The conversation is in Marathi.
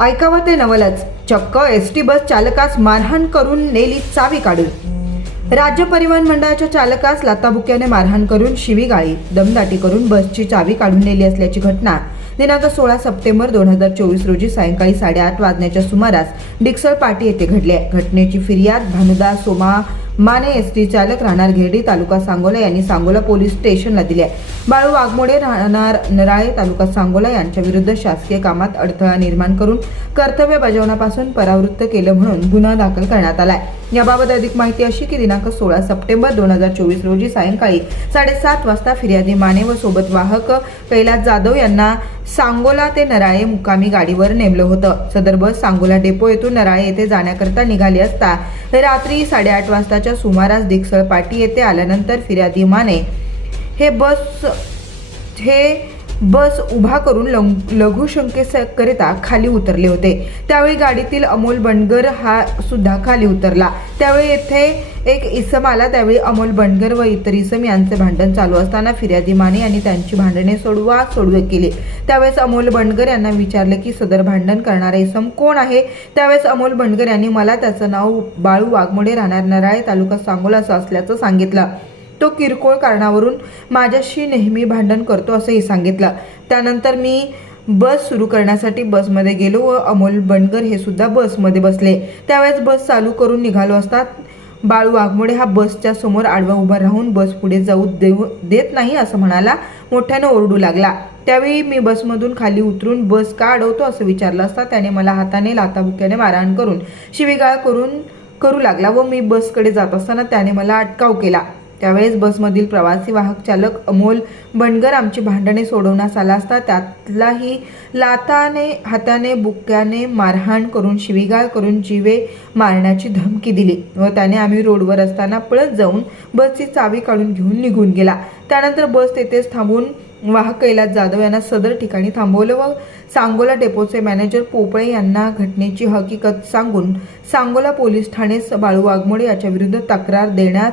ऐकावं ते नवलच. चक्क एस टी बस चालकास मारहाण करून नेली चावी काढून. राज्य परिवहन मंडळाच्या चालकास लाताबुक्याने मारहाण करून शिवीगाळी दमदाटी करून बसची चावी काढून नेली असल्याची घटना. दिनांक सोळा सप्टेंबर दोन हजार चोवीस रोजी सायंकाळी साडेआठ वाजण्याच्या सुमारास डिक्सळ पाटी येथे घडली आहे. घटनेची फिर्याद भानुदास सोमा माने एस टी चालक राहणार घेरडी तालुका सांगोला यांनी सांगोला पोलीस स्टेशनला दिली आहे. बाळू वाघमोडे राहणार नराळे तालुका सांगोला यांच्या विरुद्ध शासकीय कामात अडथळा निर्माण करून कर्तव्य बजावण्यापासून परावृत्त केलं म्हणून गुन्हा दाखल करण्यात आलाय. याबाबत अधिक माहिती अशी की दिनांक सोळा सप्टेंबर दोन हजार चोवीस रोजी सायंकाळी साडेसात वाजता फिर्यादी माने व सोबत वाहक कैलास जाधव यांना सांगोला ते नराळे मुक्कामी गाडीवर नेमलं होतं. सदर बस सांगोला डेपो येथून नराळे येथे जाण्याकरता निघाली असता रात्री साडेआठ वाजताच्या सुमारास दिक्सळ पाटी येथे आल्यानंतर फिर्यादी माने हे बस हे बस उभा करून लंग- लघुशंकेकरिता खाली उतरले होते. त्यावेळी गाडीतील अमोल बनगर हा सुद्धा खाली उतरला. त्यावेळी येथे एक इसम आला. त्यावेळी अमोल बनगर व इतर इसम यांचे भांडण चालू असताना फिर्यादी माने यांनी त्यांची भांडणे सोडवा सोडवे केली. त्यावेळेस अमोल बनगर यांना विचारले की सदर भांडण करणारा इसम कोण आहे? त्यावेळेस अमोल बनगर यांनी मला त्याचं नाव बाळू वाघमोडे राहणार. नराळे तालुका सांगोला असं असल्याचं सांगितलं. तो किरकोळ कारणावरून माझ्याशी नेहमी भांडण करतो असंही सांगितलं. त्यानंतर मी बस सुरू करण्यासाठी बसमध्ये गेलो व अमोल बनकर हे सुद्धा बसमध्ये बसले. त्यावेळेस बस चालू करून निघालो असतात बाळू वाघमोडे हा बसच्या समोर आडवा उभा राहून बस पुढे जाऊ देऊ देत नाही असं म्हणाला. मोठ्यानं ओरडू लागला. त्यावेळी मी बसमधून खाली उतरून बस का अडवतो असं विचारलं असता त्याने मला हाताने लाताबुक्याने मारहाण करून शिवीगाळ करून करू लागला व मी बसकडे जात असताना त्याने मला अटकाव केला. त्यावेळेस बसमधील प्रवासी वाहक चालक अमोल बनगर आमची भांडणे सोडवण्यास आला असता त्यातलाही लाताने हाताने बुक्याने मारहाण करून शिवीगाळ करून जीवे मारण्याची धमकी दिली व त्याने आम्ही रोडवर असताना पळत जाऊन बसची चावी काढून घेऊन निघून गेला. त्यानंतर बस तेथेच थांबून वाहक कैलास जाधव यांना सदर ठिकाणी थांबवलं व सांगोला डेपोचे मॅनेजर पोपळे यांना घटनेची हकीकत सांगून सांगोला पोलीस ठाणे बाळू वाघमोडे याच्याविरुद्ध तक्रार देण्यात